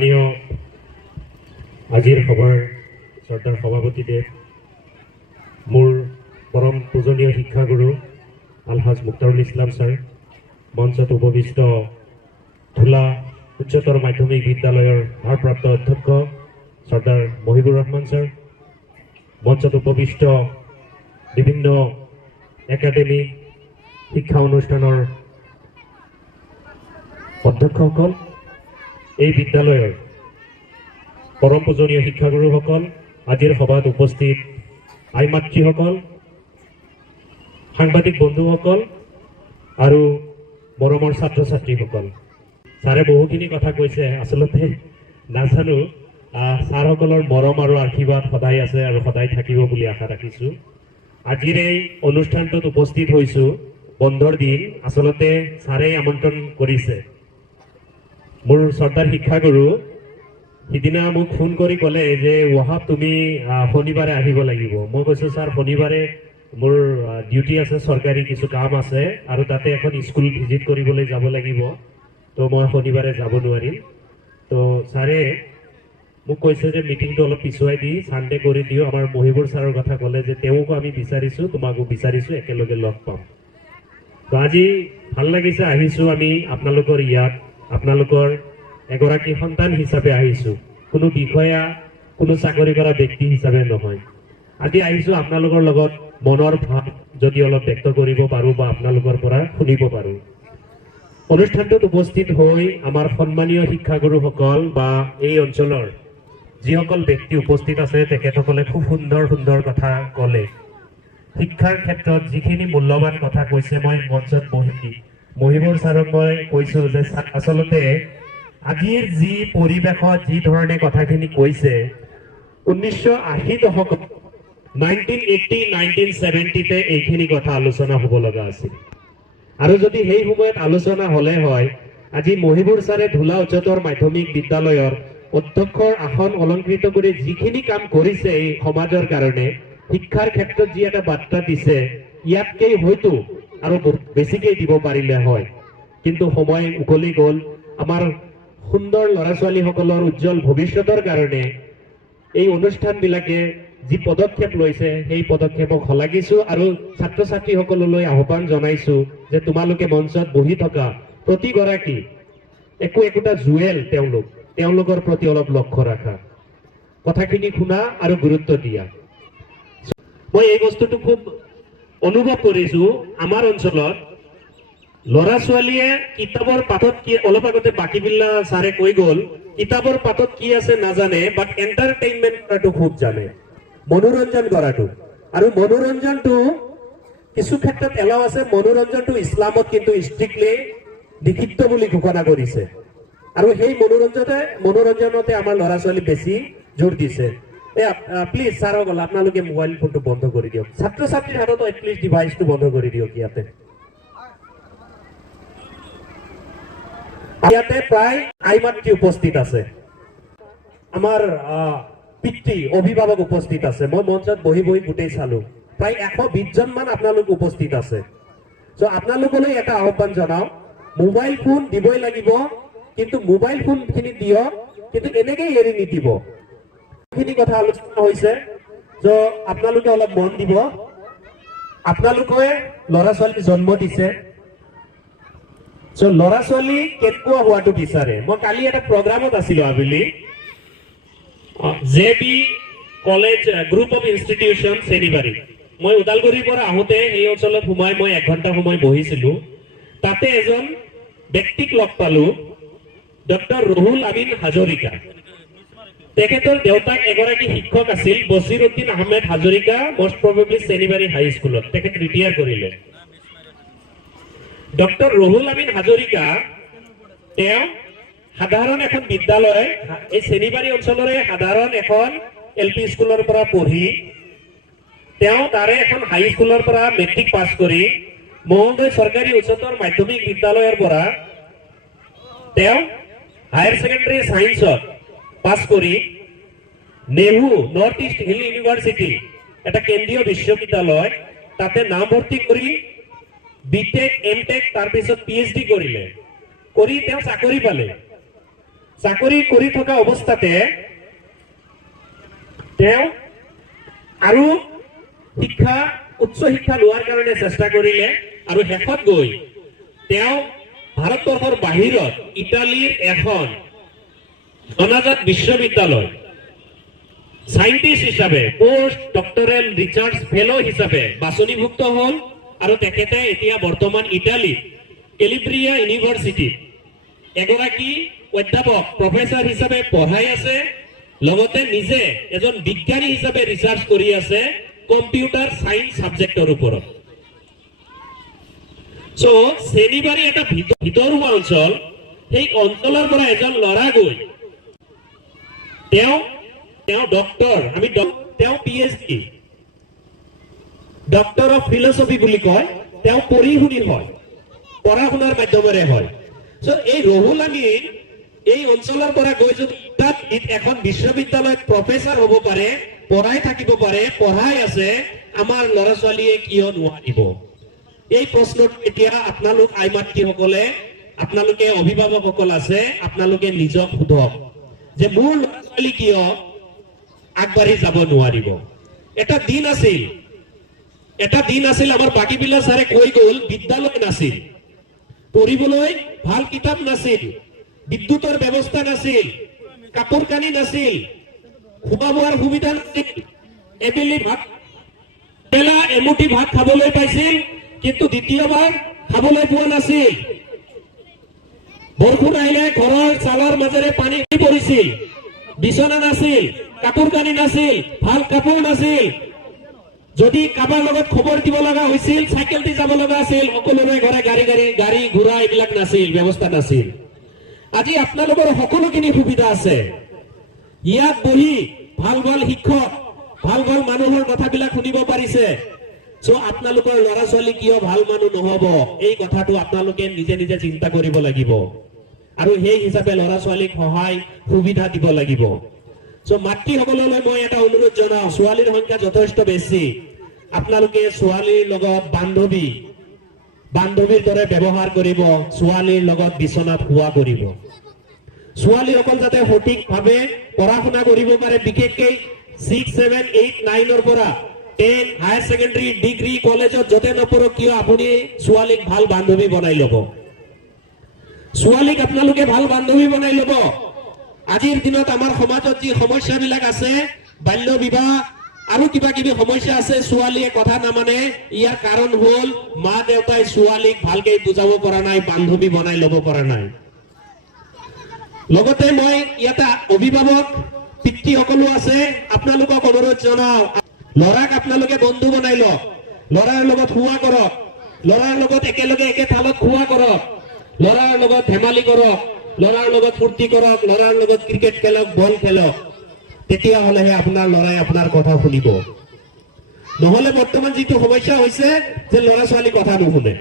সন্মানীয় আজিৰ সভাৰ শ্ৰদ্ধাৰ সভাপতিদেৱ, মোৰ পৰম পূজনীয় শিক্ষাগুৰু আলহাজ মুক্তাৰুল ইছলাম ছাৰ, মঞ্চত উপবিষ্ট ধুলা উচ্চতৰ মাধ্যমিক বিদ্যালয়ৰ ভাৰপ্ৰাপ্ত অধ্যক্ষ শ্ৰদ্ধাৰ মহিবুৰ ৰহমান ছাৰ, মঞ্চত উপবিষ্ট বিভিন্ন একাডেমি শিক্ষা অনুষ্ঠানৰ অধ্যক্ষসকল, এই বিদ্যালয়ৰ পৰম পূজনীয় শিক্ষাগুৰুসকল, আজিৰ সভাত উপস্থিত আই মাতৃসকল, সাংবাদিক বন্ধুসকল আৰু মৰমৰ ছাত্ৰ ছাত্ৰীসকল। ছাৰে বহুখিনি কথা কৈছে, আচলতে নাজানো ছাৰসকলৰ মৰম আৰু আশীৰ্বাদ সদায় আছে আৰু সদায় থাকিব বুলি আশা ৰাখিছোঁ। আজিৰ এই অনুষ্ঠানটোত উপস্থিত হৈছোঁ, বন্ধৰ দিন, আচলতে ছাৰেই আমন্ত্ৰণ কৰিছে। মোৰ শ্ৰদ্ধাৰ শিক্ষাগুৰু সিদিনা মোক ফোন কৰি ক'লে যে ৱাহাব তুমি শনিবাৰে আহিব লাগিব। মই কৈছোঁ ছাৰ শনিবাৰে মোৰ ডিউটি আছে, চৰকাৰী কিছু কাম আছে আৰু তাতে এখন স্কুল ভিজিট কৰিবলৈ যাব লাগিব, তো মই শনিবাৰে যাব নোৱাৰিম। তো ছাৰে মোক কৈছে যে মিটিংটো অলপ পিছুৱাই দি ছানডে কৰি দিওঁ। আমাৰ মহিবুৰ ছাৰৰ কথা ক'লে যে তেওঁকো আমি বিচাৰিছোঁ, তোমাকো বিচাৰিছোঁ, একেলগে লগ পাম। তো আজি ভাল লাগিছে, আহিছোঁ আমি আপোনালোকৰ ইয়াত, আপোনালোকৰ এগৰাকী সন্তান হিচাপে আহিছোঁ, কোনো বিষয়া, কোনো চাকৰি কৰা ব্যক্তি হিচাপে নহয়। আজি আহিছোঁ আপোনালোকৰ লগত মনৰ ভাৱ যদি অলপ ব্যক্ত কৰিব পাৰোঁ বা আপোনালোকৰ পৰা শুনিব পাৰোঁ। অনুষ্ঠানটোত উপস্থিত হৈ আমাৰ সন্মানীয় শিক্ষাগুৰুসকল বা এই অঞ্চলৰ যিসকল ব্যক্তি উপস্থিত আছে তেখেতসকলে খুব সুন্দৰ সুন্দৰ কথা ক'লে। শিক্ষাৰ ক্ষেত্ৰত যিখিনি মূল্যৱান কথা কৈছে, মই মঞ্চত বহি মহিবুৰ ছাৰক মই কৈছোঁ যে আচলতে আজিৰ যি পৰিৱেশত যি ধৰণে কথাখিনি কৈছে, 1980 দশকত 1980, 1970তে এইখিনি কথা আলোচনা হ'ব লগা আছিল। আৰু যদি সেই সময়ত আলোচনা হ'লে হয়, আজি মহিবুৰ ছাৰে ধুলা উচ্চতৰ মাধ্যমিক বিদ্যালয়ৰ অধ্যক্ষৰ আসন অলংকৃত কৰি যিখিনি কাম কৰিছে এই সমাজৰ কাৰণে, শিক্ষাৰ ক্ষেত্ৰত যি এটা বাৰ্তা দিছে, ইয়াতকৈ হয়তো আৰু বেছিকৈ দিব পাৰিলে হয়। কিন্তু সময় উকলি গ'ল। আমাৰ সুন্দৰ ল'ৰা ছোৱালীসকলৰ উজ্জ্বল ভৱিষ্যতৰ কাৰণে এই অনুষ্ঠানবিলাকে যি পদক্ষেপ লৈছে সেই পদক্ষেপক শলাগিছোঁ আৰু ছাত্ৰ ছাত্ৰীসকললৈ আহ্বান জনাইছোঁ যে তোমালোকে মঞ্চত বহি থকা প্ৰতিগৰাকী একোটা জুৱেল, তেওঁলোকৰ প্ৰতি অলপ লক্ষ্য ৰাখা, কথাখিনি শুনা আৰু গুৰুত্ব দিয়া। মই এই বস্তুটো খুব অনুভৱ কৰিছোঁ। আমাৰ অঞ্চলত ল'ৰা ছোৱালীয়ে কিতাপৰ পাতত কি, অলপ আগতে বাকীবিল্লা ছাৰে কৈ গ'ল, কিতাপৰ পাতত কি আছে নাজানে, বাট এণ্টাৰটেইনমেণ্ট কৰাটো খুব জানে, মনোৰঞ্জন কৰাটো। আৰু মনোৰঞ্জনটো কিছু ক্ষেত্ৰত এলাও আছে, মনোৰঞ্জনটো ইছলামত কিন্তু ষ্ট্ৰিক্টলি নিষিদ্ধ বুলি ঘোষণা কৰিছে। আৰু সেই মনোৰঞ্জনতে আমাৰ ল'ৰা ছোৱালী বেছি জোৰ দিছে। প্লিজ ছাৰসকল আপোনালোকে মোবাইল ফোনটো বন্ধ কৰি দিয়ক, ছাত্ৰ ছাত্ৰীৰ হাততো এটলিষ্ট ডিভাইচটো বন্ধ কৰি দিয়ক। ইয়াতে প্ৰায় আই মাতৃ উপস্থিত আছে, আমাৰ পিতৃ অভিভাৱক উপস্থিত আছে। মই মঞ্চত বহি বহি গোটেই চালো, প্ৰায় 120 জন মান আপোনালোক উপস্থিত আছে। চ' আপোনালোকলৈ এটা আহ্বান জনাও, মোবাইল ফোন দিবই লাগিব, কিন্তু মোবাইল ফোনখিনি দিয়ক, কিন্তু এনেকেই এৰি নিদিব। এইখিনি কথা আলোচনা হৈছে, চ' আপোনালোকে অলপ মন দিব। আপোনালোকে ল'ৰা ছোৱালী জন্ম দিছে, চ' ল'ৰা ছোৱালী কেনেকুৱা হোৱাটো বিচাৰে। মই কালি এটা প্ৰগ্ৰামত আছিলো আবেলি, JB college group of institution চেনিবাৰী। মই ওদালগুৰিৰ পৰা আহোঁতে এই অঞ্চলত সোমাই মই 1 ঘণ্টা সময় বহিছিলোঁ। তাতে এজন ব্যক্তিক লগ পালোঁ, ডক্টৰ ৰুহুল আমিন হাজৰিকা। তেখেতৰ দেউতাক এগৰাকী শিক্ষক আছিল, বছিৰ উদ্দিন আহমেদ হাজৰিকা, মষ্ট প্ৰবেবলি চেনিবাৰী হাইস্কুলত। তেখেত ৰিটায়াৰ কৰিলে। ডক্টৰ ৰুহুল আমিন হাজৰিকা তেওঁ সাধাৰণ এখন বিদ্যালয়, এই চেনিবাৰী অঞ্চলৰে সাধাৰণ এখন LP স্কুলৰ পৰা পঢ়ি তেওঁ তাৰে এখন হাই স্কুলৰ পৰা মেট্ৰিক পাছ কৰি মহোদয় চৰকাৰী উচ্চতৰ মাধ্যমিক বিদ্যালয়ৰ পৰা তেওঁ হায়াৰ ছেকেণ্ডাৰী ছায়েন্সত পাছ কৰি নেহু নৰ্থ ইষ্ট হিল ইউনিভাৰ্চিটি, এটা কেন্দ্ৰীয় বিশ্ববিদ্যালয়, তাতে নামভৰ্তি কৰি BTech, MTech, তাৰপিছত PhD কৰিলে, কৰি তেওঁ চাকৰি পালে। চাকৰি কৰি থকা অৱস্থাতে তেওঁ আৰু শিক্ষা উচ্চ শিক্ষা লোৱাৰ কাৰণে চেষ্টা কৰিলে আৰু শেষত গৈ তেওঁ ভাৰতবৰ্ষৰ বাহিৰত ইটালীৰ এখন জনাজাত বিশ্ববিদ্যালয় সাইন্টিষ্ট হিচাপে পোষ্ট ডক্টৰেল ৰিচাৰ্চ ফেলো হিচাপে বাছনিভুক্ত হল আৰু তেখেতে এতিয়া বৰ্তমান ইটালী কেলিব্ৰিয়া ইউনিভাৰ্চিটি এগৰাকী অধ্যাপক প্ৰফেসৰ হিচাপে পঢ়াই আছে লগতে নিজে এজন বিজ্ঞানী হিচাপে ৰিচাৰ্চ কৰি আছে কম্পিউটাৰ সায়েন্স সাবজেক্টৰ ওপৰত সো চেনিবাৰী এটা ভিতৰুৱা অঞ্চল সেই অঞ্চলৰ পৰা এজন ল'ৰা গৈ তেওঁ ডক্টৰ আমি তেওঁ পিএইচডি ডক্টৰ অফ ফিলসফি বুলি কয় তেওঁ পঢ়ি শুনি হয় পঢ়া শুনাৰ মাধ্যমেৰে হয় সো এই ৰহুল আমিন এই অঞ্চলৰ পৰা গৈ যদি তাত এখন বিশ্ববিদ্যালয়ত প্ৰফেসৰ হ'ব পাৰে পঢ়াই থাকিব পাৰে পঢ়াই আছে আমাৰ ল'ৰা ছোৱালীয়ে কিয় নোৱাৰিব এই প্ৰশ্নটো এতিয়া আপোনালোক আইমাতৃসকলে আপোনালোকে অভিভাৱকসকল আছে আপোনালোকে নিজক সোধক যে মোৰ ল'ৰা ছোৱালী কিয় আগবাঢ়ি যাব নোৱাৰিব এটা দিন আছিল আমাৰ বাকীবিলা ছাৰে কৈ গ'ল বিদ্যালয় নাছিল পঢ়িবলৈ ভাল কিতাপ নাছিল বিদ্যুতৰ ব্যৱস্থা নাছিল কাপোৰ কানি নাছিল খোৱা বোৱাৰ সুবিধা নাছিল এবেলি ভাত বেলা এমুঠি ভাত খাবলৈ পাইছিল কিন্তু দ্বিতীয়বাৰ খাবলৈ পোৱা নাছিল বৰষুণ আহিলে ঘৰৰ চালৰ মাজেৰে পানী পৰিছিল বিছনা নাছিল কাপোৰ কানি নাছিল ভাল কাপোৰ নাছিল যদি কাবাৰ লগত খবৰ দিব লগা হৈছিল সাইকেল দি যাব লগা আছিল সকলোৰে ঘৰে গাড়ী ঘোঁৰা এইবিলাক নাছিল ব্যৱস্থা নাছিল আজি আপোনালোকৰ সকলোখিনি সুবিধা আছে ইয়াত বহি ভাল শিক্ষক ভাল মানুহৰ কথাবিলাক শুনিব পাৰিছে সো আপোনালোকৰ ল'ৰা ছোৱালী কিয় ভাল মানুহ নহব এই কথাটো আপোনালোকে নিজে নিজে চিন্তা কৰিব লাগিব আৰু সেই হিচাপে ল'ৰা ছোৱালীক সহায় সুবিধা দিব লাগিব সো মাতৃসকললৈ মই এটা অনুৰোধ জনাও ছোৱালীৰ সংখ্যা যথেষ্ট বেছি আপোনালোকে ছোৱালীৰ লগত বান্ধৱীৰ দৰে ব্যৱহাৰ কৰিব ছোৱালীৰ লগত বিছনাত শুৱা কৰিব ছোৱালীসকল যাতে সঠিকভাৱে পঢ়া শুনা কৰিব পাৰে বিশেষকৈ 6, 7, 8, 9 পৰা 10 হায়াৰ ছেকেণ্ডাৰী ডিগ্ৰী কলেজত যতে নপঢ়ক কিয় আপুনি ছোৱালীক ভাল বান্ধৱী বনাই ল'ব ছোৱালীক আপোনালোকে ভাল বান্ধৱী বনাই ল'ব আজিৰ দিনত আমাৰ সমাজত যি সমস্যাবিলাক আছে বাল্য বিবাহ আৰু কিবা কিবি সমস্যা আছে ছোৱালীয়ে কথা নামানে ইয়াৰ কাৰণ হ'ল মা দেউতাই ছোৱালীক ভালকৈ বুজাব পৰা নাই বান্ধৱী বনাই ল'ব পৰা নাই লগতে মই ইয়াতে অভিভাৱক পিতৃসকলো আছে আপোনালোকক অনুৰোধ জনাও ল'ৰাক আপোনালোকে বন্ধু বনাই লওক ল'ৰাৰ লগত শুৱা কৰক ল'ৰাৰ লগত একেলগে একে থালত খোৱা কৰক ল'ৰাৰ লগত ধেমালি কৰক ল'ৰাৰ লগত ফূৰ্তি কৰক ল'ৰাৰ লগত ক্ৰিকেট খেলক বল খেলক তেতিয়াহ'লেহে আপোনাৰ ল'ৰাই আপোনাৰ কথা শুনিব নহ'লে বৰ্তমান যিটো সমস্যা হৈছে যে ল'ৰা ছোৱালী কথা নুশুনে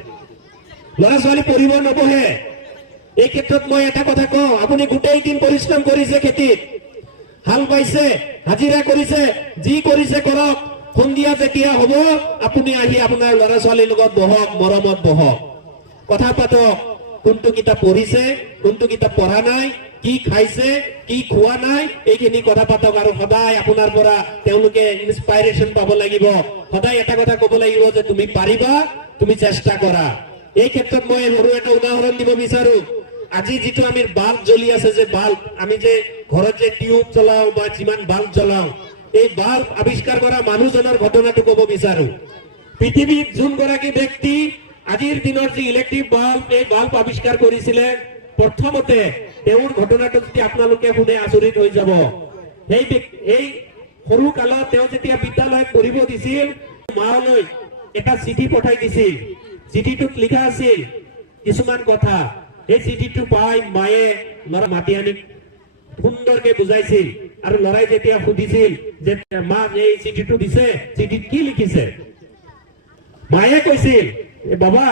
ল'ৰা ছোৱালী পঢ়িব নবহে এই ক্ষেত্ৰত মই এটা কথা কওঁ আপুনি গোটেই দিন পৰিশ্ৰম কৰিছে খেতিত হাল বাইছে হাজিৰা কৰিছে যি কৰিছে কৰক সন্ধিয়া যেতিয়া হ'ব আপুনি আহি আপোনাৰ ল'ৰা ছোৱালীৰ লগত বহক মৰমত বহক কথা পাতক কোনটো কিতাপ পঢ়িছে কোনটো কিতাপ পঢ়া নাই কি খাইছে কি খোৱা নাই এইখিনি কথা পাতক আৰু সদায় আপোনাৰ পৰা তেওঁলোকে ইনস্পাইৰেশ্যন পাব লাগিব সদায় এটা কথা ক'ব লাগিব যে তুমি পাৰিবা তুমি চেষ্টা কৰা এই ক্ষেত্ৰত মই সৰু এটা উদাহৰণ দিব বিচাৰো আজি যিটো আমি বাল্ব জ্বলি আছে যে বাল্ব আমি যে ঘৰত যে টিউব জ্বলাও বা যিমান বাল্ব জ্বলাও এই বাল্ব আৱিষ্কাৰ কৰা মানুহজনৰ ঘটনাটো ক'ব বিচাৰো পৃথিৱীত যোনগৰাকী ব্যক্তি আজিৰ দিনৰ যি ইলেক্ট্ৰিক বাল্ব এই বাল্ব আৱিষ্কাৰ কৰিছিলে প্ৰথমতে তেওঁৰ ঘটনাটো যদি আপোনালোকে শুনে আচৰিত হৈ যাব এই সৰু কালত তেওঁ যেতিয়া বিদ্যালয়ত পঢ়িব দিছিল মালৈ এটা চিঠি পঠাই দিছিল চিঠিটোত লিখা আছিল কিছুমান কথা এই চিঠিটো পাই মায়ে ল'ৰা মাতি আনি সুন্দৰকে বুজাইছিল আৰু ল'ৰাই যেতিয়া সুধিছিল যে মা এই চিঠিটো দিছে চিঠিত কি লিখিছে মায়ে কৈছিল বাবা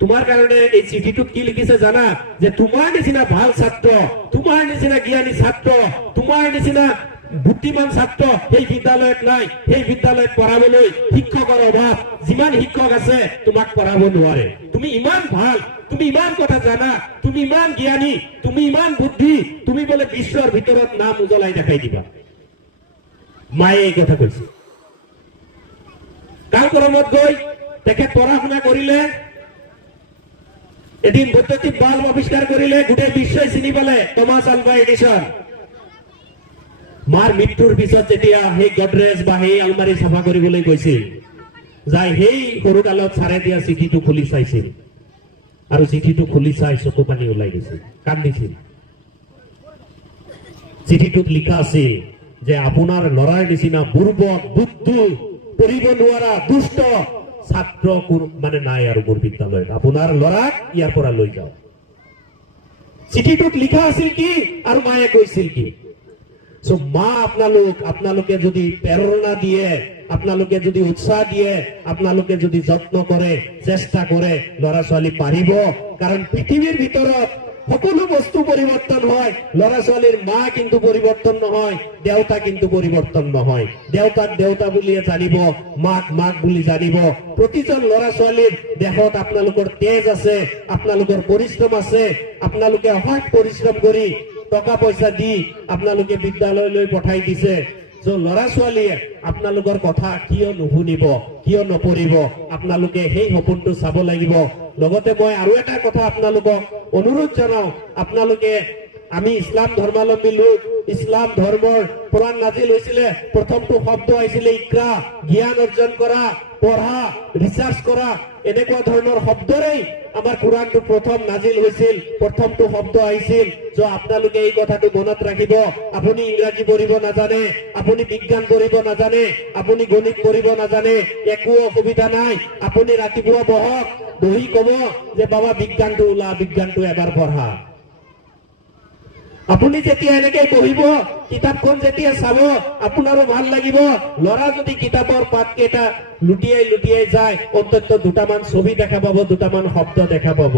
তোমাৰ কাৰণে এই চিঠিটোত কি লিখিছে জানা যে তোমাৰ নিচিনা ভাল ছাত্ৰ তোমাৰ নিচিনা জ্ঞানী ছাত্ৰ তোমাৰ নিচিনা বুদ্ধিমান ছাত্ৰ এই বিদ্যালয়ত নাই এই বিদ্যালয়ত পঢ়াবলৈ শিক্ষকৰ অভাৱ যিমান শিক্ষক আছে তোমাক পঢ়াব নোৱাৰে তুমি ইমান ভাল তুমি ইমান কথা জানা, তুমি ইমান জ্ঞানী, তুমি ইমান বুদ্ধি, তুমি বোলে বিশ্বৰ ভিতৰত নাম উজ্বলাই দেখাই দিবা। মায়ে এই কথা কৈছে। কালক্ৰমত গৈ তেখেত পঢ়া শুনা কৰিলে, এদিন বৈদ্যুতিক বাল্ব আৱিষ্কাৰ কৰিলে, গোটেই বিশ্বই চিনি পালে টমাছ আলভা এডিসন। মাৰ মৃত্যুৰ পিছত যেতিয়া সেই গডৰেজ বা সেই আলমাৰি চাফা কৰিবলৈ গৈছিল, যাই সেই সৰুকালত ছাৰে দিয়া চিঠিটো খুলি চাইছিল, আৰু চিঠিটো খুলি চাই চকু পানী ওলাই গৈছিল, কান্দিছিল। চিঠিটোত লিখা আছিল যে আপোনাৰ ল'ৰাৰ নিচিনা বুৰ্বক, বুদ্ধু, পঢ়িব নোৱাৰা, দুষ্ট ছাত্ৰ মানে নাই আৰু মোৰ বিদ্যালয়ত, আপোনাৰ ল'ৰাক ইয়াৰ পৰা লৈ যাওক। চিঠিটোত লিখা আছিল কি আৰু মায়ে কৈছিল কি? মা আপোনালোকে যদি প্ৰেৰণা দিয়ে, আপোনালোকে যদি উৎসাহ দিয়ে, আপোনালোকে যদি যত্ন কৰে, চেষ্টা কৰে, ল'ৰা ছোৱালী পাৰিব। কাৰণ পৃথিৱীৰ ভিতৰত সকলো বস্তু পৰিৱৰ্তন হয়, ল'ৰা ছোৱালীৰ মা কিন্তু পৰিৱৰ্তন নহয়, দেউতা কিন্তু পৰিৱৰ্তন নহয়। দেউতাক দেউতা বুলিয়ে জানিব, মাক মাক বুলি জানিব। প্ৰতিজন ল'ৰা ছোৱালীৰ দেহত আপোনালোকৰ তেজ আছে, আপোনালোকৰ পৰিশ্ৰম আছে, আপোনালোকে অসাধ্য পৰিশ্ৰম কৰি টকা পইচা দি আপোনালোকে বিদ্যালয়লৈ পঠাই দিছে। ল'ৰা ছোৱালীয়ে আপোনালোকৰ কথা কিয় নুশুনিব, কিয় নপঢ়িব? আপোনালোকে সেই সপোনটো চাব লাগিব। লগতে মই আৰু এটা কথা আপোনালোকক অনুৰোধ জনাও, আপোনালোকে, আমি ইছলাম ধৰ্মাৱলম্বী লোক, ইছলাম ধৰ্মৰ কোৰাণ নাজিল হৈছিলে, প্ৰথমটো শব্দ আহিছিলে ইকৰা, জ্ঞান অৰ্জন কৰা, পঢ়া, ৰিচাৰ্চ কৰা, এনেকুৱা ধৰণৰ শব্দৰেই আমাৰ কোৰাণটো প্ৰথম নাজিল হৈছিল, প্ৰথমটো শব্দ আহিছিল। আপোনালোকে এই কথাটো মনত ৰাখিব। আপুনি ইংৰাজী পঢ়িব নাজানে, আপুনি বিজ্ঞান পঢ়িব নাজানে, আপুনি গণিত পঢ়িব নাজানে, একো অসুবিধা নাই। আপুনি ৰাতিপুৱা বহক, বহি কব যে বাবা বিজ্ঞানটো ওলা, বিজ্ঞানটো এবাৰ পঢ়া। আপুনি যেতিয়া এনেকে বহিব, কিতাপখন যেতিয়া চাব, আপোনাৰো ভাল লাগিব। ল'ৰা যদি কিতাপৰ পাত কেইটা লুটিয়াই লুটিয়াই যায়, অন্তত দুটামান ছবি দেখা পাব, দুটামান শব্দ দেখা পাব।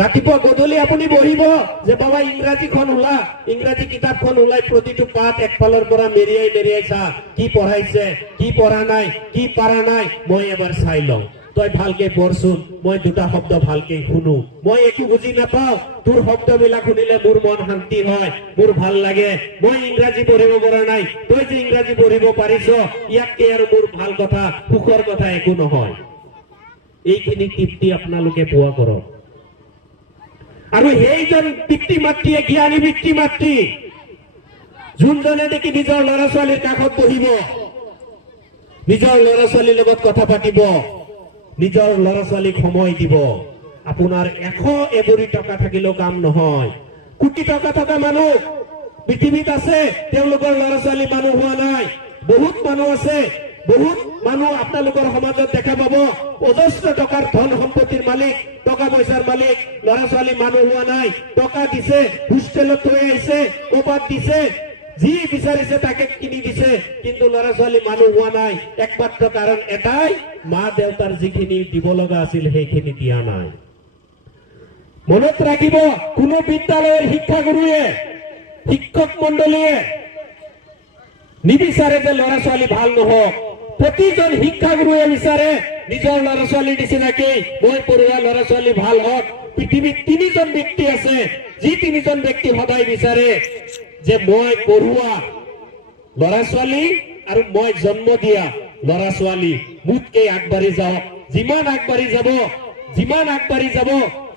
ৰাতিপুৱা গধূলি আপুনি বহিব যে বাবা ইংৰাজীখন ওলা, ইংৰাজী কিতাপখন ওলাই প্ৰতিটো পাত একফালৰ পৰা মেৰিয়াই মেৰিয়াই চা, কি পঢ়াইছে, কি পঢ়া নাই, কি পাৰা নাই, মই এবাৰ চাই লওঁ। তই ভালকে পঢ়চোন, মই দুটা শব্দ ভালকে শুনো, মই একো বুজি নাপাওঁ, তোৰ শব্দবিলাক শুনিলে মোৰ মন শান্তি হয়, মোৰ ভাল লাগে। মই ইংৰাজী পঢ়িব পৰা নাই, তই যে ইংৰাজী পঢ়িব পাৰিছ, ইয়াতকে আৰু মোৰ ভাল কথা, সুখৰ কথা একো নহয়। এইখিনি তৃপ্তি আপোনালোকে পোৱা কৰক। আৰু সেইজন পিতৃ মাতৃয়ে, জ্ঞানী পিতৃ মাতৃ, যোনজনে দেখি নিজৰ ল'ৰা ছোৱালীৰ কাষত বহিব, নিজৰ ল'ৰা ছোৱালীৰ লগত কথা পাতিব, নিজৰ ল'ৰা ছোৱালীক সময় দিব। আপোনাৰ 100 এবৰি টকা থাকিলেও কাম নহয়। কোটি টকা থকা মানুহ পৃথিৱীত আছে, তেওঁলোকৰ ল'ৰা ছোৱালী মানুহ হোৱা নাই। বহুত মানুহ আছে, বহুত মানুহ আপোনালোকৰ সমাজত দেখা পাব, অজস্ৰ টকাৰ ধন সম্পত্তিৰ মালিক, টকা পইচাৰ মালিক, ল'ৰা ছোৱালী মানুহ হোৱা নাই। টকা দিছে, হোষ্টেলত থৈ আহিছে, ক'ৰবাত দিছে, যি বিচাৰিছে তাকে কিনি দিছে, কিন্তু ল'ৰা ছোৱালী মানুহ হোৱা নাই। একমাত্ৰ কাৰণ এটাই, মা দেউতাৰ যিখিনি দিব লগা আছিল সেইখিনি দিয়া নাই। মনত ৰাখিব, কোনো বিদ্যালয়ৰ শিক্ষাগুৰুৱে, শিক্ষক মণ্ডলীয়ে নিবিচাৰে যে ল'ৰা ছোৱালী ভাল নহওক। প্ৰতিজন শিক্ষাগুৰুৱে বিচাৰে নিজৰ ল'ৰা ছোৱালীৰ নিচিনাকেই মই পঢ়ুৱা ল'ৰা ছোৱালী ভাল হওক। পৃথিৱীত 3জন ব্যক্তি আছে, যি 3জন ব্যক্তি সদায় বিচাৰে যে মই পঢ়ুৱা ল'ৰা ছোৱালী আৰু মই জন্ম দিয়া ল'ৰা ছোৱালী মোতকৈ আগবাঢ়ি যাওক। যিমান আগবাঢ়ি যাব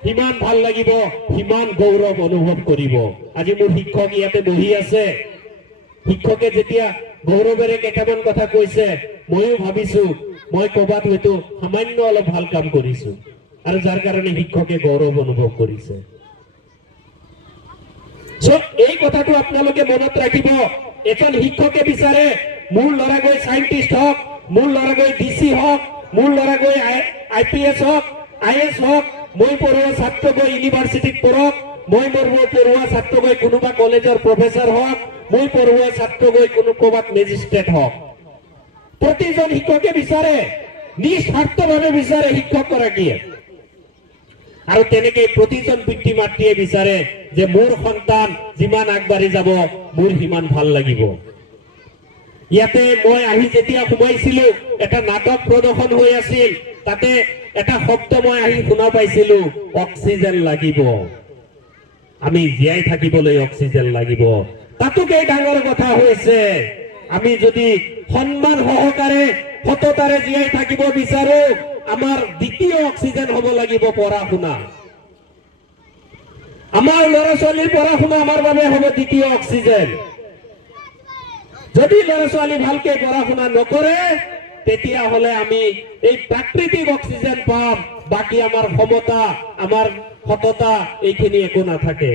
সিমান ভাল লাগিব, সিমান গৌৰৱ অনুভৱ কৰিব। আজি মোৰ শিক্ষক ইয়াতে বহি আছে, শিক্ষকে যেতিয়া গৌৰৱেৰে কেইটামান কথা কৈছে, ময়ো ভাবিছো মই ক'বাত হয়তো সামান্য অলপ ভাল কাম কৰিছো, আৰু যাৰ কাৰণে শিক্ষকে গৌৰৱ অনুভৱ কৰিছে। এই কথাটো আপোনালোকে মনত ৰাখিব। এজন শিক্ষকে বিচাৰে মোৰ ল'ৰা গৈ সাইন্টিষ্ট হওক, মোৰ ল'ৰা গৈ ডিচি হওক, মোৰ ল'ৰা গৈ IPS হওক, IS হওক, মই পঢ়ুৱা ছাত্ৰ গৈ ইউনিভাৰ্চিটিত পঢ়ক, মই পঢ়ুৱা ছাত্ৰ গৈ কোনোবা কলেজৰ প্ৰফেচৰ হওক, মই পঢ়ুৱা ছাত্ৰ গৈ ক'ৰবাত মেজিষ্ট্ৰেট হওক। প্ৰতিজন শিক্ষকে বিচাৰে, নিস্বাৰ্থভাৱে বিচাৰে শিক্ষকগৰাকীয়ে। আৰু তেনেকৈ প্ৰতিজন পিতৃ মাতৃয়ে বিচাৰে যে মোৰ সন্তান যিমান আগবাঢ়ি যাব মোৰ সিমান ভাল লাগিব। ইয়াতে মই আহি যেতিয়া সোমাইছিলো, এটা নাটক প্ৰদৰ্শন হৈ আছিল, তাতে এটা শব্দ মই আহি শুনা পাইছিলো, অক্সিজেন লাগিব। আমি জীয়াই থাকিবলৈ অক্সিজেন লাগিব। তাতোকৈ ডাঙৰ কথা হৈছে, আমি যদি সন্মান সহকাৰে সততাৰে জীয়াই থাকিব বিচাৰো, আমাৰ দ্বিতীয় অক্সিজেন হ'ব লাগিব পঢ়া শুনা। আমাৰ ল'ৰা ছোৱালীৰ পঢ়া শুনা আমাৰ বাবে হ'ব দ্বিতীয় অক্সিজেন। যদি ল'ৰা ছোৱালী ভালকে পঢ়া শুনা নকৰে, তেতিয়াহ'লে আমি এই প্ৰাকৃতিক অক্সিজেন পাম, বাকী আমাৰ ক্ষমতা, আমাৰ সততা এইখিনি একো নাথাকে।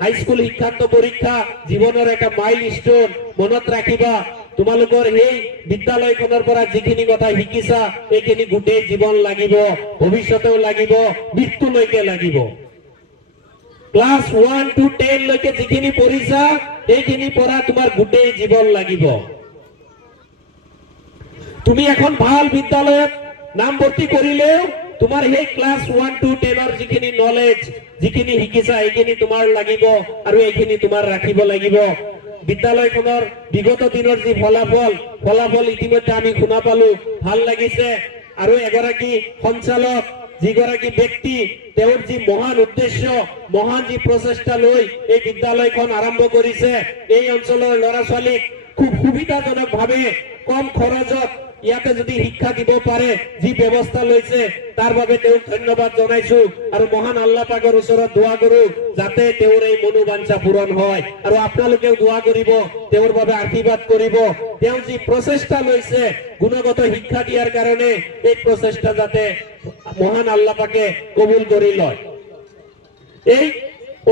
হাইস্কুল শিক্ষান্ত পৰীক্ষা জীৱনৰ এটা মাইল ষ্টোন। মনত ৰাখিবা, তোমালোকৰ সেই বিদ্যালয়খনৰ পৰা যিখিনি কথা শিকিছা, এইখিনি গোটেই জীৱন লাগিব, ভৱিষ্যতেও লাগিব, মৃত্যুলৈকে লাগিব। ক্লাছ 1 to 10 লৈকে যিখিনি পঢ়িছা, এইখিনি পঢ়া তোমাৰ গোটেই জীৱন লাগিব। তুমি এখন ভাল বিদ্যালয়ত নামভৰ্তি কৰিলেও তোমাৰ সেই ক্লাছ 1 to 10 যিখিনি নলেজ, যিখিনি শিকিছা, এইখিনি তোমাৰ লাগিব আৰু এইখিনি তোমাৰ ৰাখিব লাগিব। বিদ্যালয়খনৰ বিগত দিনৰ যি ফলাফল ইতিমধ্যে আমি শুনা পালো, ভাল লাগিছে। আৰু এগৰাকী সঞ্চালক, যিগৰাকী ব্যক্তি, তেওঁৰ যি মহান উদ্দেশ্য, মহান যি প্ৰচেষ্টা লৈ এই বিদ্যালয়খন আৰম্ভ কৰিছে, এই অঞ্চলৰ ল'ৰা ছোৱালীক খুব সুবিধাজনক ভাৱে কম খৰচত ইয়াতে যদি শিক্ষা দিব পাৰে, যি ব্যৱস্থা লৈছে, তাৰ বাবে তেওঁক ধন্যবাদ জনাইছো। আৰু মহান আল্লাহ পাকৰ ওচৰত দোৱা কৰো যাতে তেওঁৰ এই মনোবাঞ্ছা পূৰণ হয়। আৰু আপোনালোকেও দোৱা কৰিব, তেওঁৰ বাবে আশীৰ্বাদ কৰিব। তেওঁ যি প্ৰচেষ্টা লৈছে গুণগত শিক্ষা দিয়াৰ কাৰণে, এই প্ৰচেষ্টা যাতে মহান আল্লাহ পাকে কবুল কৰি লয়। এই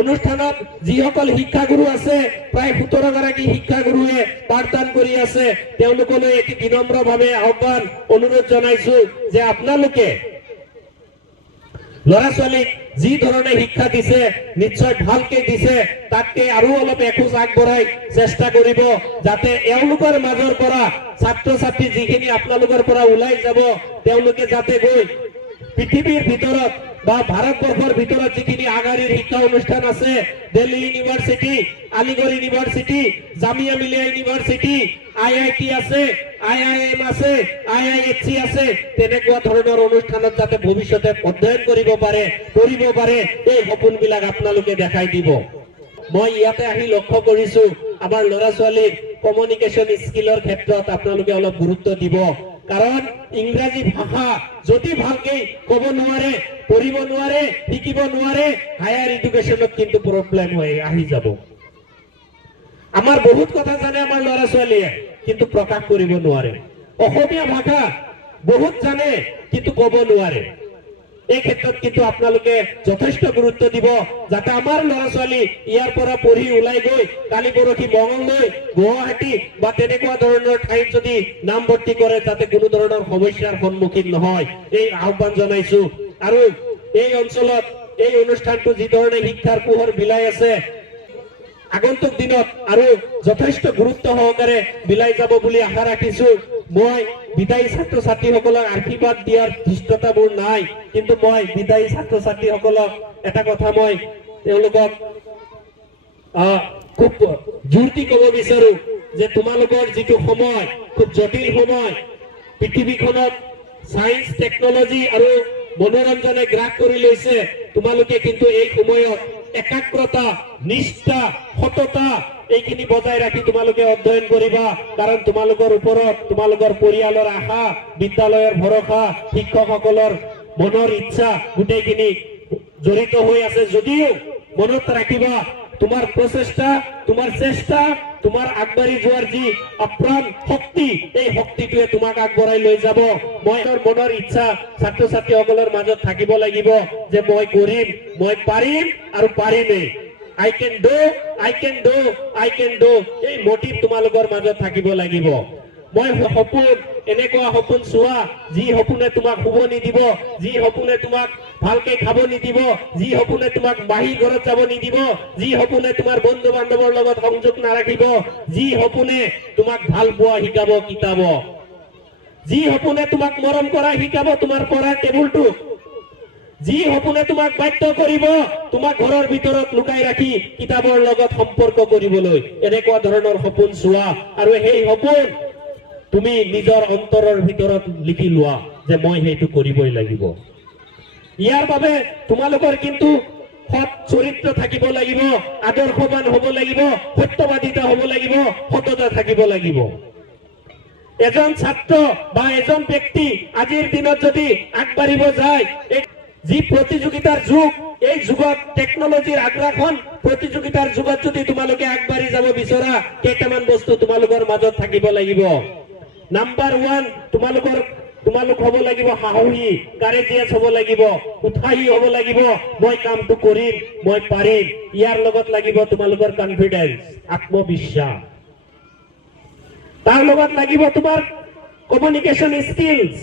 অনুষ্ঠানত যিসকল শিক্ষাগুৰু আছে, প্ৰায় 17 গৰাকী শিক্ষাগুৰুৱে পাঠদান কৰি আছে, তেওঁলোকলৈ এটি বিনম্ৰভাৱে আহ্বান, অনুৰোধ জনাইছো যে আপোনালোকে ল'ৰা ছোৱালীক যি ধৰণে শিক্ষা দিছে, নিশ্চয় ভালকে দিছে, তাতকে আৰু অলপ এখোজ আগবঢ়াই চেষ্টা কৰিব, যাতে এওঁলোকৰ মাজৰ পৰা ছাত্ৰ ছাত্ৰী যিখিনি আপোনালোকৰ পৰা ওলাই যাব, তেওঁলোকে যাতে গৈ পৃথিৱীৰ ভিতৰত বা ভাৰতবৰ্ষৰ ভিতৰত যিখিনি আগশাৰীৰ শিক্ষা অনুষ্ঠান আছে, Delhi university, Aligarh university, Jamia Millia university, IIT আছে, IIM আছে, IIHC আছে, তেনেকুৱা ধৰণৰ অনুষ্ঠানত যাতে ভৱিষ্যতে অধ্যয়ন কৰিব পাৰে, পঢ়িব পাৰে, এই সপোনবিলাক আপোনালোকে দেখাই দিব। মই ইয়াতে আহি লক্ষ্য কৰিছো, আমাৰ ল'ৰা ছোৱালীৰ কমিউনিকেশ্যন স্কিলৰ ক্ষেত্ৰত আপোনালোকে অলপ গুৰুত্ব দিব। কাৰণ ইংৰাজী ভাষা যদি ভালকে ক'ব নোৱাৰে, পঢ়িব নোৱাৰে, শিকিব নোৱাৰে, হায়াৰ এডুকেশ্যনত কিন্তু প্ৰব্লেম হৈ আহি যাব। আমাৰ বহুত কথা জানে আমাৰ ল'ৰা ছোৱালীয়ে, কিন্তু প্ৰকাশ কৰিব নোৱাৰে। অসমীয়া ভাষা বহুত জানে, কিন্তু ক'ব নোৱাৰে। এই ক্ষেত্ৰত কিন্তু আপোনালোকে যথেষ্ট গুৰুত্ব দিব, যাতে আমাৰ ল'ৰা ছোৱালী ইয়াৰ পৰা পঢ়ি ওলাই গৈ কালি পৰহি মঙলদৈ, গুৱাহাটী বা তেনেকুৱা ধৰণৰ ঠাইত যদি নামভৰ্তি কৰে, যাতে কোনো ধৰণৰ সমস্যাৰ সন্মুখীন নহয়, এই আহ্বান জনাইছো। আৰু এই অঞ্চলত এই অনুষ্ঠানটো যি ধৰণে শিক্ষাৰ পোহৰ বিলাই আছে, আগন্তুক দিনত আৰু যথেষ্ট গুৰুত্ব সহকাৰে বিলাই যাব বুলি আশা ৰাখিছো। মই বিদায়ী ছাত্ৰ ছাত্ৰীসকলক আশীৰ্বাদ দিয়াৰ ধৃষ্টতা মোৰ নাই, কিন্তু মই বিদায়ী ছাত্ৰ ছাত্ৰীসকলক এটা কথা মই তেওঁলোকক খুব জোৰ দি ক'ব বিচাৰো যে তোমালোকৰ যিটো সময়, খুব জটিল সময়, পৃথিৱীখনত সায়েন্স, টেকনলজি আৰু মনোৰঞ্জনে গ্ৰাস কৰি লৈছে, তোমালোকে কিন্তু এই সময়ত একাগ্ৰতা, নিষ্ঠা, সততা এইখিনি বজাই ৰাখি তোমালোকে অধ্যয়ন কৰিবা। কাৰণ তোমালোকৰ ওপৰত তোমালোকৰ পৰিয়ালৰ আশা, বিদ্যালয়ৰ ভৰসা, শিক্ষকসকলৰ মনৰ ইচ্ছা গোটেইখিনি জড়িত হৈ আছে। যদিও মনত ৰাখিবা, তোমাৰ প্ৰচেষ্টা, তোমাৰ চেষ্টা, তোমাৰ আগবাঢ়ি যোৱাৰ যি অপ্ৰাণ শক্তি, এই শক্তিটোৱে তোমাক আগবঢ়াই লৈ যাব। মই মনৰ ইচ্ছা ছাত্ৰ ছাত্ৰীসকলৰ মাজত থাকিব লাগিব যে মই কৰিম, মই পাৰিম আৰু পাৰিমেই। I can do, I can do, I can do, এই মটিভ তোমালোকৰ মাজত থাকিব লাগিব। মই সপোন, এনেকুৱা সপোন চোৱা যি সপোনে তোমাক শুব নিদিব, যি সপোনে তোমাক ভালকে খাব নিদিব, যি সপোনে তোমাক বাহিৰ ঘৰত যাব নিদিব, যি সপোনে তোমাৰ বন্ধু বান্ধৱৰ লগত সংযোগ নাৰাখিব, যি সপোনে তোমাক ভাল পোৱা শিকাব কিতাব, যি সপোনে তোমাক মৰম কৰা শিকাব তোমাৰ পঢ়াৰ টেবুলটো, যি সপোনে তোমাক বাধ্য কৰিব তোমাক ঘৰৰ ভিতৰত লুকাই ৰাখি কিতাপৰ লগত সম্পৰ্ক কৰিবলৈ, এনেকুৱা ধৰণৰ সপোন চোৱা। আৰু সেই সপোন তুমি নিজৰ অন্তৰৰ ভিতৰত লিখি লোৱা যে মই সেইটো কৰিবই লাগিব। ইয়াৰ বাবে তোমালোকৰ কিন্তু সৎ চৰিত্ৰ থাকিব লাগিব, আদৰ্শবান হ'ব লাগিব, সত্যবাদিতা হ'ব লাগিব, সততা থাকিব লাগিব। এজন ছাত্ৰ বা এজন ব্যক্তি আজিৰ দিনত যদি আগবাঢ়িব যায়, যি প্ৰতিযোগিতাৰ যুগ, এই যুগত টেকনলজিৰ আগ্ৰাসন, প্ৰতিযোগিতাৰ যুগত যদি তোমালোকে আগবাঢ়ি যাব বিচৰা, কেইটামান বস্তু তোমালোকৰ মাজত থাকিব লাগিব। নাম্বাৰ 1, তোমালোক হ'ব লাগিব সাহসী, কাৰেজিয়াছ হ'ব লাগিব, উৎসাহী হ'ব লাগিব। মই কামটো কৰিম, মই পাৰিম। ইয়াৰ লগত লাগিব তোমালোকৰ কনফিডেন্স, আত্মবিশ্বাস। তাৰ লগত লাগিব তোমাৰ কমিউনিকেশ্যন স্কিলছ।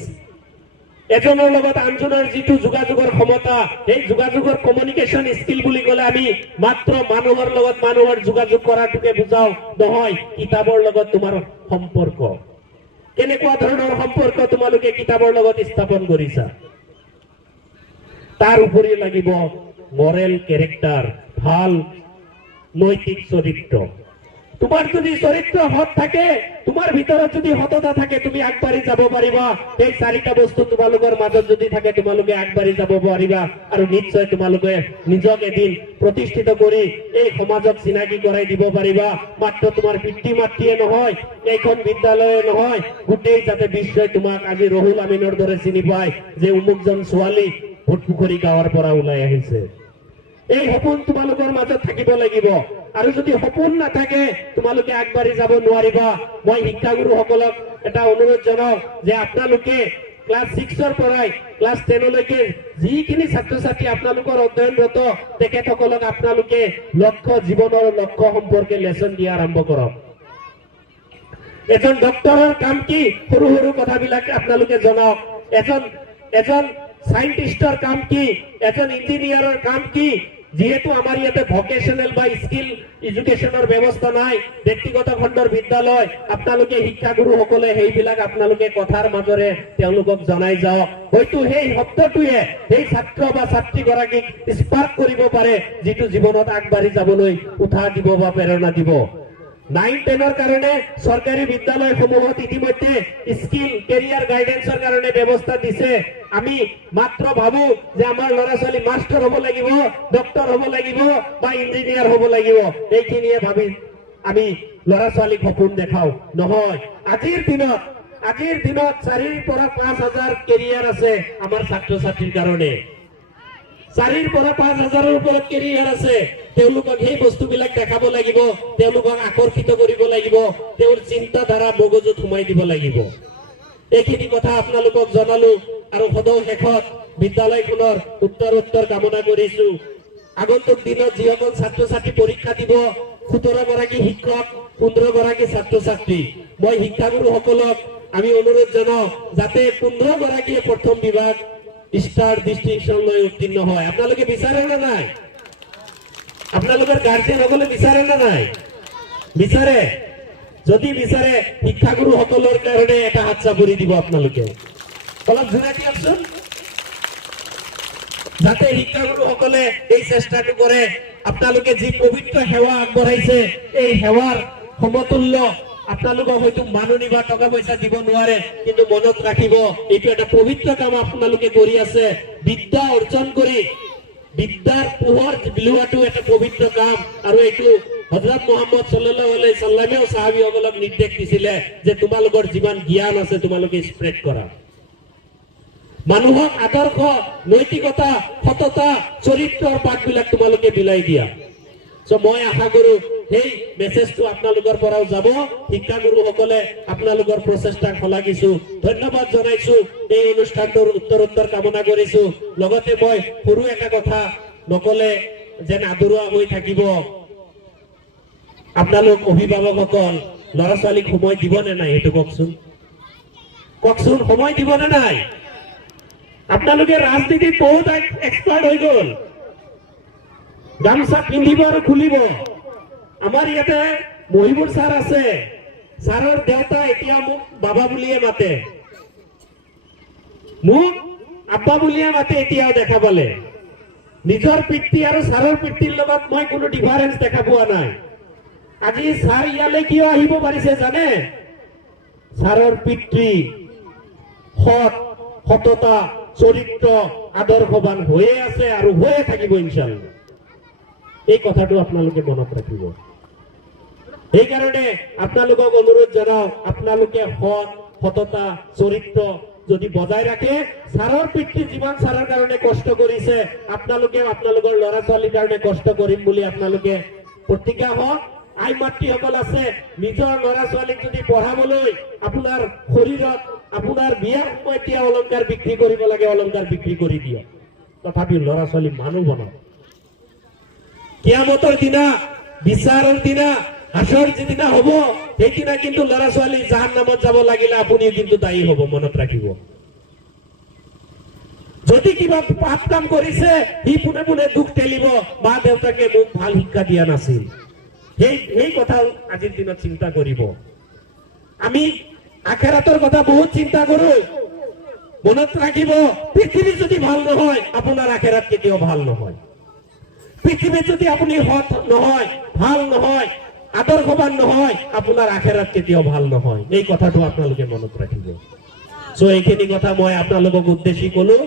এজনৰ লগত আনজনৰ যিটো যোগাযোগৰ ক্ষমতা, এই যোগাযোগৰ কমিউনিকেশ্যন স্কিল বুলি ক'লে আমি মাত্ৰ মানুহৰ লগত মানুহৰ যোগাযোগ কৰাটোকে বুজাও নহয়, কিতাপৰ লগত তোমাৰ সম্পৰ্ক, কেনেকুৱা ধৰণৰ সম্পৰ্ক তোমালোকে কিতাপৰ লগত স্থাপন কৰিছা। তাৰ উপৰি লাগিব মৰেল কেৰেক্টাৰ, ভাল নৈতিক চৰিত্ৰ। তোমাৰ যদি চৰিত্ৰ সৎ থাকে, তোমাৰ ভিতৰত যদি সততা থাকে, তুমি আগবাঢ়ি যাব পাৰিবা। এই 4টা বস্তু তোমালোকৰ মাজত যদি থাকে, তোমালোকে আগবাঢ়ি যাব পাৰিবা আৰু নিশ্চয় তোমালোকে নিজক এদিন প্ৰতিষ্ঠিত কৰি এই সমাজক চিনাকি কৰাই দিব পাৰিবা। মাত্ৰ তোমাৰ পিতৃ মাতৃয়ে নহয়, এইখন বিদ্যালয়ে নহয়, গোটেই যাতে বিশ্বই তোমাক আজি ৰহুল আমিনৰ দৰে চিনি পায় যে অমুকজন ছোৱালী ভোটপুখুৰী গাঁৱৰ পৰা ওলাই আহিছে। এই সপোন তোমালোকৰ মাজত থাকিব লাগিব। আৰু যদি সপোন নাথাকে, তোমালোকে আগবাঢ়ি যাব নোৱাৰিবা। মই শিক্ষাগুৰুসকলক এটা অনুৰোধ জনাও যে আপোনালোকে ক্লাছ 6ৰ পৰাই ক্লাছ 10লৈকে যিখিনি ছাত্ৰ ছাত্ৰী আপোনালোকৰ অধ্যয়নৰত, তেখেতসকলক আপোনালোকে লক্ষ্য, জীৱনৰ লক্ষ্য সম্পৰ্কে লেচন দিয়া আৰম্ভ কৰক। এজন ডক্টৰৰ কাম কি, সৰু সৰু কথাবিলাক আপোনালোকে জনাওক। এজন সাইন্টিস্টৰ কাম কি, এজন ইঞ্জিনিয়াৰৰ কাম কি। যিহেতু আমাৰ ইয়াতে ভকেশনেল বা স্কিল এডুকেশ্যনৰ ব্যৱস্থা নাই, ব্যক্তিগত খণ্ডৰ বিদ্যালয়, আপোনালোকে শিক্ষাগুৰুসকলে সেইবিলাক আপোনালোকে কথাৰ মাজেৰে তেওঁলোকক জনাই যাওক। হয়তো সেই শব্দটোৱে সেই ছাত্ৰ বা ছাত্ৰীগৰাকীক স্পাৰ্ক কৰিব পাৰে, যিটো জীৱনত আগবাঢ়ি যাবলৈ উৎসাহ দিব বা প্ৰেৰণা দিব। 9-10ৰ কাৰণে চৰকাৰী বিদ্যালয়সমূহত ইতিমধ্যে স্কিল কেৰিয়াৰ গাইডেন্সৰ কাৰণে ব্যৱস্থা দিছে। আমি মাত্ৰ ভাবো যে আমাৰ ল'ৰা ছোৱালী মাষ্টাৰ হ'ব লাগিব, ডক্টৰ হ'ব লাগিব বা ইঞ্জিনিয়াৰ হ'ব লাগিব, এইখিনিয়ে ভাবি আমি ল'ৰা ছোৱালীক সপোন দেখাও। নহয়, আজিৰ দিনত 4ৰ পৰা 5,000 কেৰিয়াৰ আছে আমাৰ ছাত্ৰ ছাত্ৰীৰ কাৰণে। 4ৰ পৰা 5,000ৰ ওপৰত কেৰিয়াৰ আছে। তেওঁলোকক সেই বস্তুবিলাক দেখাব লাগিব, তেওঁলোকক আকৰ্ষিত কৰিব লাগিব, তেওঁৰ চিন্তাধাৰা মগজুত সোমাই দিব লাগিব। এইখিনি কথা আপোনালোকক জনালো আৰু সদৌ শেষত বিদ্যালয়খনৰ উত্তৰ কামনা কৰিছো। আগন্তুক দিনত যিসকল ছাত্ৰ ছাত্ৰী পৰীক্ষা দিব, 17 গৰাকী শিক্ষক, 15 গৰাকী ছাত্ৰ ছাত্ৰী, মই শিক্ষাগুৰুসকলক আমি অনুৰোধ জনাও যাতে 15 গৰাকীয়ে প্ৰথম বিভাগ ষ্টাৰ ডিষ্টিংশন লৈ উত্তীৰ্ণ হয়। আপোনালোকে বিচাৰে নে নাই? আপোনালোকৰ গাৰ্জেন সকলে বিচাৰে নে নাই? বিচাৰে। যদি বিচাৰে, শিক্ষাগুৰুসকলৰ কাৰণে এটা হাত চাপৰি দিব আপোনালোকে, অলপ জোৰে দিয়কচোন, যাতে শিক্ষাগুৰুসকলে এই চেষ্টাটো কৰে। আপোনালোকে যি পবিত্ৰ সেৱা আগবঢ়াইছে, এই সেৱাৰ সমতুল্য আপোনালোকক হয়তো মানুহ বা টকা পইচা দিব নোৱাৰে, কিন্তু মনত ৰাখিব এইটো এটা পবিত্ৰ কাম আপোনালোকে কৰি আছে। বিদ্যা অৰ্জন কৰি বিদ্যাৰ পোহৰ বিলোৱাটো এটা পবিত্ৰ কাম, আৰু এইটো হযৰত মুহাম্মদ সাল্লাল্লাহু আলাইহি সাল্লামেও সাহাবীসকলক নিৰ্দেশ দিছিলে যে তোমালোকৰ যিমান জ্ঞান আছে তোমালোকে স্প্ৰেড কৰা। মানুহক আদৰ্শ, নৈতিকতা, সততা, চৰিত্ৰৰ পাঠবিলাক তোমালোকে বিলাই দিয়া। মই আশা কৰো সেই মেছেজটো আপোনালোকৰ পৰাও যাব। শিক্ষাগুৰুসকলে আপোনালোকৰ প্ৰচেষ্টাক শলাগিছো, ধন্যবাদ জনাইছো। এই অনুষ্ঠানটোৰ উত্তৰ কামনা কৰিছো। লগতে মই সৰু এটা কথা নকলে যেন আদৰুৱা হৈ থাকিব। আপোনালোক অভিভাৱকসকল ল'ৰা ছোৱালীক সময় দিব নে নাই সেইটো কওকচোন। সময় দিব নে নাই? আপোনালোকে ৰাজনীতিত বহুত এক্সপাৰ্ট হৈ গ'ল, গামছা পিন্ধিব আৰু খুলিব। আমাৰ ইয়াতে মহিবুৰ ছাৰ আছে, ছাৰৰ দেউতা এতিয়া মোক বাবা বুলিয়ে মাতে, মোক আব্বা বুলিয়ে মাতে। এতিয়াও দেখা পালে নিজৰ পিতৃ আৰু ছাৰৰ পিতৃৰ লগত মই কোনো ডিফাৰেন্স দেখা পোৱা নাই। আজি ছাৰ ইয়ালৈ কিয় আহিব পাৰিছে জানে? ছাৰৰ পিতৃ সৎ, সততা, চৰিত্ৰ আদৰ্শৱান হৈয়ে আছে আৰু হৈয়ে থাকিব ইনশাআল্লাহ। এই কথাটো আপোনালোকে মনত ৰাখিব। সেইকাৰণে আপোনালোকক অনুৰোধ জনাও, আপোনালোকে সততা চৰিত্ৰ যদি বজাই ৰাখে, ছাৰৰ পিতৃ যিমান ছাৰৰ কাৰণে কষ্ট কৰিছে, আপোনালোকে আপোনালোকৰ ল'ৰা ছোৱালীৰ কাৰণে কষ্ট কৰিম বুলি আপোনালোকে প্ৰতিজ্ঞা হওক। আই মাতৃসকল আছে, নিজৰ ল'ৰা ছোৱালীক যদি পঢ়াবলৈ আপোনাৰ শৰীৰত আপোনাৰ বিয়াৰ সময়ত দিয়া অলংকাৰ বিক্ৰী কৰিব লাগে, অলংকাৰ বিক্ৰী কৰি দিয়ক। তথাপি ল'ৰা ছোৱালী মানুহ বনাওক। কিয়ামতৰ দিনা, বিচাৰৰ দিনা, হাসৰ যিদিনা হ'ব, সেইদিনা কিন্তু ল'ৰা ছোৱালী জাহান্নামত যাব লাগিলে আপুনি কিন্তু দায়ী হ'ব, মনত ৰাখিব। যদি কিবা পাপ কাম কৰিছে, সি পোনে পোনে দুখ ঠেলিব, মা দেউতাকে মোক ভাল শিক্ষা দিয়া নাছিল। সেই কথা আজিৰ দিনত চিন্তা কৰিব। আমি আখেৰাতৰ কথা বহুত চিন্তা কৰো। মনত ৰাখিব, পৃথিৱী যদি ভাল নহয়, আপোনাৰ আখেৰাত কেতিয়াও ভাল নহয়। পৃথিৱীত যদি আপুনি সৎ নহয়, ভাল নহয়, আদৰ্শৱান নহয়, আপোনাৰ আখেৰাত কেতিয়াও ভাল নহয়। এই কথাটো আপোনালোকে মনত ৰাখিব। এইখিনি কথা মই আপোনালোকক উদ্দেশ্যি কলো।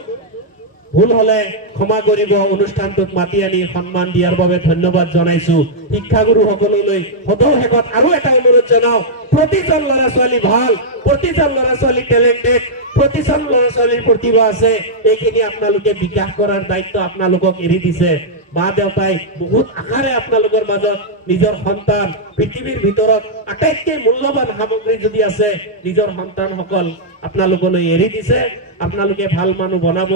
ভুল হলে ক্ষমা কৰিব। অনুষ্ঠানটোত মাতি আনি সন্মান দিয়াৰ বাবে ধন্যবাদ জনাইছো। শিক্ষাগুৰু সকললৈ সদৌ শেষত আৰু এটা অনুৰোধ জনাও, প্ৰতিজন ল'ৰা ছোৱালী ভাল, প্ৰতিজন ল'ৰা ছোৱালী টেলেণ্টেড, প্ৰতিজন ল'ৰা ছোৱালীৰ প্ৰতিভা আছে। এইখিনি আপোনালোকে বিকাশ কৰাৰ দায়িত্ব আপোনালোকক এৰি দিছে। মা দেউতাই বহুত আশাৰে আপোনালোকৰ মাজত নিজৰ সন্তান, পৃথিৱীৰ ভিতৰত আটাইতকৈ মূল্যৱান সামগ্ৰী যদি আছে, নিজৰ সন্তানসকল আপোনালোকলৈ এৰি দিছে। আপোনালোকে ভাল মানুহ বনাব।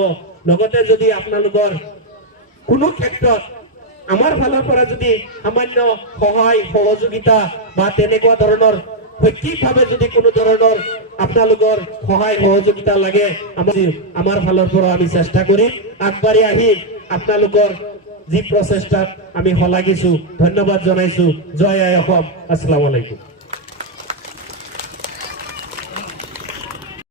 লগতে যদি আপোনালোকৰ কোনো ক্ষেত্ৰত আমাৰ ফালৰ পৰা যদি সামান্য সহায় সহযোগিতা বা তেনেকুৱা ধৰণৰ শৈক্ষিকভাৱে যদি কোনো ধৰণৰ আপোনালোকৰ সহায় সহযোগিতা লাগে, আমাৰ ফালৰ পৰা আমি চেষ্টা কৰিম। আগবাঢ়ি আহি আপোনালোকৰ যি প্ৰচেষ্টাত আমি শলাগিছো, ধন্যবাদ জনাইছো। জয় আই অসম। আসসালামু আলাইকুম।